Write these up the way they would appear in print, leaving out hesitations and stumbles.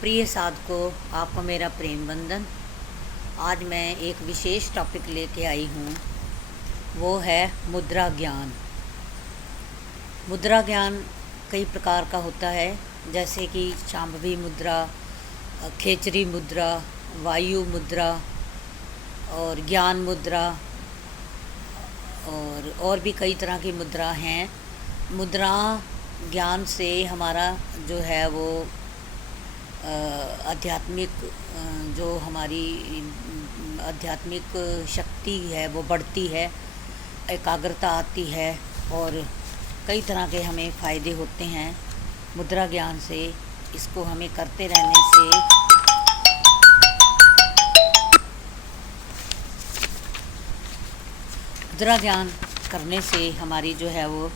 प्रिय साधकों, आपको मेरा प्रेम वंदन। आज मैं एक विशेष टॉपिक लेके आई हूँ, वो है मुद्रा ज्ञान। मुद्रा ज्ञान कई प्रकार का होता है, जैसे कि शांभवी मुद्रा, खेचरी मुद्रा, वायु मुद्रा और ज्ञान मुद्रा और भी कई तरह की मुद्रा हैं। मुद्रा ज्ञान से हमारा जो है वो आध्यात्मिक जो हमारी आध्यात्मिक शक्ति है वो बढ़ती है, एकाग्रता आती है और कई तरह के हमें फ़ायदे होते हैं मुद्रा ज्ञान से। इसको हमें करते रहने से मुद्रा ज्ञान करने से हमारी जो है वो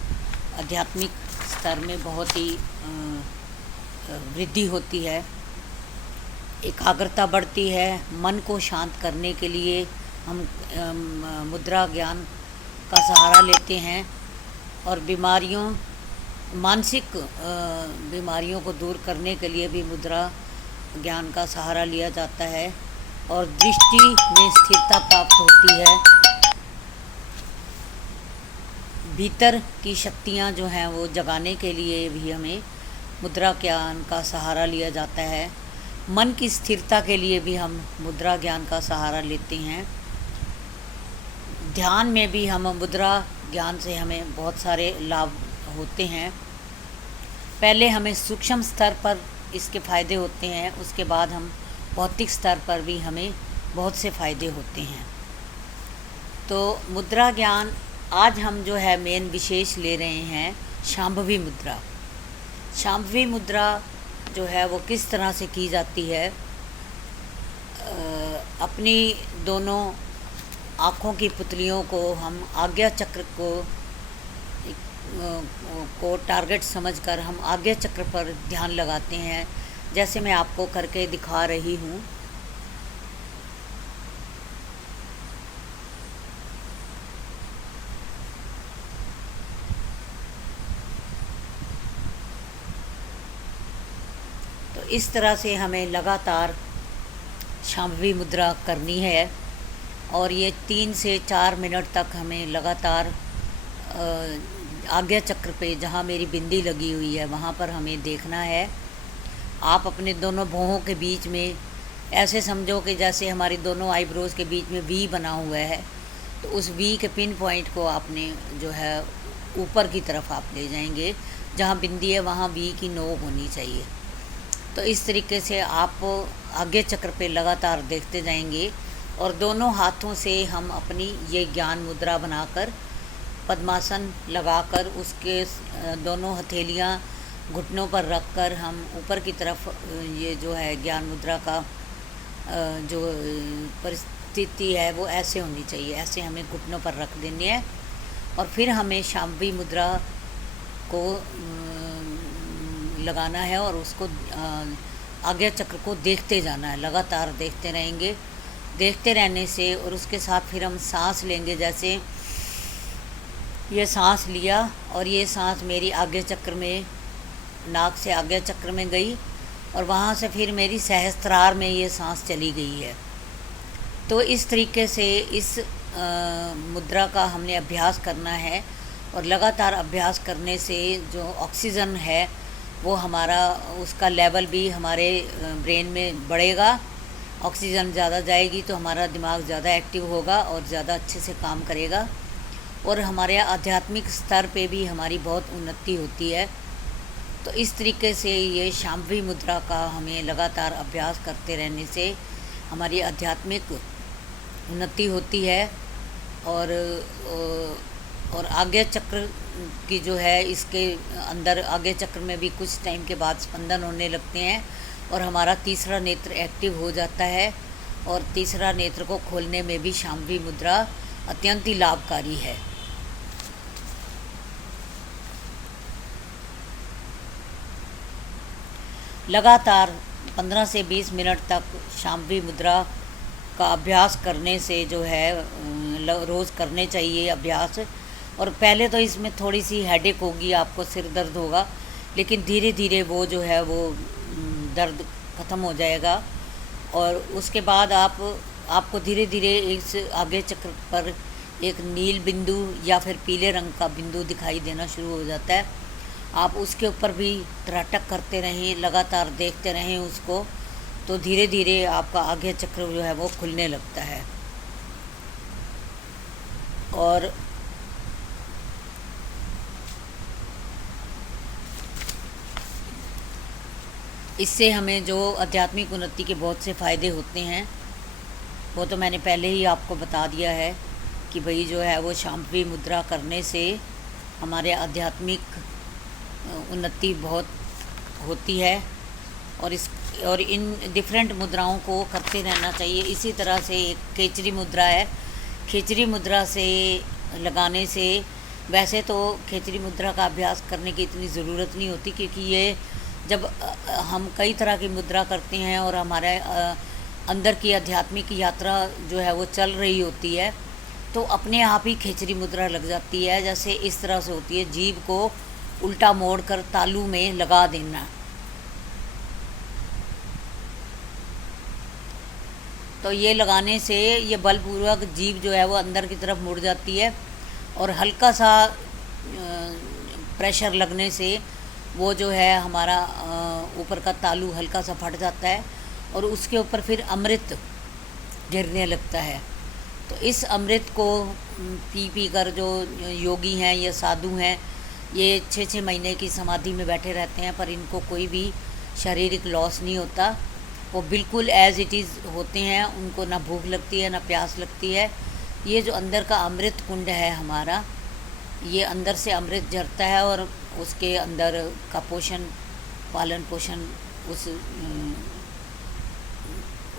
आध्यात्मिक स्तर में बहुत ही वृद्धि होती है, एकाग्रता बढ़ती है। मन को शांत करने के लिए हम मुद्रा ज्ञान का सहारा लेते हैं और मानसिक बीमारियों को दूर करने के लिए भी मुद्रा ज्ञान का सहारा लिया जाता है और दृष्टि में स्थिरता प्राप्त होती है। भीतर की शक्तियाँ जो हैं वो जगाने के लिए भी हमें मुद्रा ज्ञान का सहारा लिया जाता है। मन की स्थिरता के लिए भी हम मुद्रा ज्ञान का सहारा लेते हैं। ध्यान में भी हम मुद्रा ज्ञान से हमें बहुत सारे लाभ होते हैं। पहले हमें सूक्ष्म स्तर पर इसके फ़ायदे होते हैं, उसके बाद हम भौतिक स्तर पर भी हमें बहुत से फ़ायदे होते हैं। तो मुद्रा ज्ञान आज हम जो है मेन विशेष ले रहे हैं शांभवी मुद्रा। शांभवी मुद्रा जो है वो किस तरह से की जाती है। अपनी दोनों आँखों की पुतलियों को हम आज्ञा चक्र को टारगेट समझकर हम आज्ञा चक्र पर ध्यान लगाते हैं, जैसे मैं आपको करके दिखा रही हूँ। तो इस तरह से हमें लगातार शांभवी मुद्रा करनी है और ये 3 से 4 मिनट तक हमें लगातार आज्ञा चक्र पे, जहाँ मेरी बिंदी लगी हुई है वहाँ पर हमें देखना है। आप अपने दोनों भौहों के बीच में ऐसे समझो कि जैसे हमारी दोनों आईब्रोज़ के बीच में वी बना हुआ है, तो उस वी के पिन पॉइंट को आपने जो है ऊपर की तरफ आप ले जाएंगे। जहाँ बिंदी है वहाँ वी की नोक होनी चाहिए। तो इस तरीके से आप आगे चक्र पे लगातार देखते जाएंगे और दोनों हाथों से हम अपनी ये ज्ञान मुद्रा बनाकर पद्मासन लगाकर उसके दोनों हथेलियाँ घुटनों पर रखकर हम ऊपर की तरफ ये जो है ज्ञान मुद्रा का जो परिस्थिति है वो ऐसे होनी चाहिए। ऐसे हमें घुटनों पर रख देनी है और फिर हमें शांभवी मुद्रा को लगाना है और उसको आज्ञा चक्र को देखते जाना है। लगातार देखते रहेंगे। देखते रहने से और उसके साथ फिर हम सांस लेंगे। जैसे ये सांस लिया और ये सांस मेरी आज्ञा चक्र में, नाक से आज्ञा चक्र में गई और वहाँ से फिर मेरी सहस्त्रार में ये सांस चली गई है। तो इस तरीके से इस मुद्रा का हमने अभ्यास करना है और लगातार अभ्यास करने से जो ऑक्सीजन है वो हमारा उसका लेवल भी हमारे ब्रेन में बढ़ेगा। ऑक्सीजन ज़्यादा जाएगी तो हमारा दिमाग ज़्यादा एक्टिव होगा और ज़्यादा अच्छे से काम करेगा और हमारे आध्यात्मिक स्तर पे भी हमारी बहुत उन्नति होती है। तो इस तरीके से ये शांभवी मुद्रा का हमें लगातार अभ्यास करते रहने से हमारी आध्यात्मिक उन्नति होती है और आज्ञा चक्र की जो है इसके अंदर आज्ञा चक्र में भी कुछ टाइम के बाद स्पंदन होने लगते हैं और हमारा तीसरा नेत्र एक्टिव हो जाता है और तीसरा नेत्र को खोलने में भी शांभवी मुद्रा अत्यंत ही लाभकारी है। लगातार 15 से 20 मिनट तक शांभवी मुद्रा का अभ्यास करने से जो है रोज़ करने चाहिए अभ्यास। और पहले तो इसमें थोड़ी सी हेडेक होगी, आपको सिर दर्द होगा, लेकिन धीरे धीरे वो जो है वो दर्द ख़त्म हो जाएगा। और उसके बाद आपको धीरे धीरे इस आगे चक्र पर एक नील बिंदु या फिर पीले रंग का बिंदु दिखाई देना शुरू हो जाता है। आप उसके ऊपर भी त्राटक करते रहें, लगातार देखते रहें उसको, तो धीरे धीरे आपका आगे चक्र जो है वो खुलने लगता है। और इससे हमें जो आध्यात्मिक उन्नति के बहुत से फ़ायदे होते हैं वो तो मैंने पहले ही आपको बता दिया है कि भाई जो है वो शांभवी मुद्रा करने से हमारे आध्यात्मिक उन्नति बहुत होती है। और इन डिफरेंट मुद्राओं को करते रहना चाहिए। इसी तरह से एक खेचरी मुद्रा है। खेचरी मुद्रा से लगाने से, वैसे तो खेचरी मुद्रा का अभ्यास करने की इतनी ज़रूरत नहीं होती, क्योंकि ये जब हम कई तरह की मुद्रा करते हैं और हमारे अंदर की आध्यात्मिक यात्रा जो है वो चल रही होती है, तो अपने आप ही खेचरी मुद्रा लग जाती है। जैसे इस तरह से होती है, जीभ को उल्टा मोड़ कर तालू में लगा देना। तो ये लगाने से ये बलपूर्वक जीभ जो है वो अंदर की तरफ मुड़ जाती है और हल्का सा प्रेशर लगने से वो जो है हमारा ऊपर का तालू हल्का सा फट जाता है और उसके ऊपर फिर अमृत गिरने लगता है। तो इस अमृत को पी कर जो योगी हैं या साधु हैं, ये 6-6 महीने की समाधि में बैठे रहते हैं, पर इनको कोई भी शारीरिक लॉस नहीं होता। वो बिल्कुल एज़ इट इज़ होते हैं, उनको ना भूख लगती है ना प्यास लगती है। ये जो अंदर का अमृत कुंड है हमारा, ये अंदर से अमृत झरता है और उसके अंदर का पालन पोषण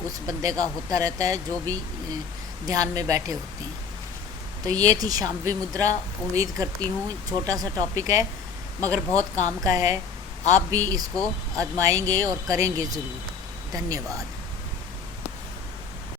उस बंदे का होता रहता है जो भी ध्यान में बैठे होते हैं। तो ये थी शांभवी मुद्रा। उम्मीद करती हूँ, छोटा सा टॉपिक है मगर बहुत काम का है, आप भी इसको आजमाएंगे और करेंगे ज़रूर। धन्यवाद।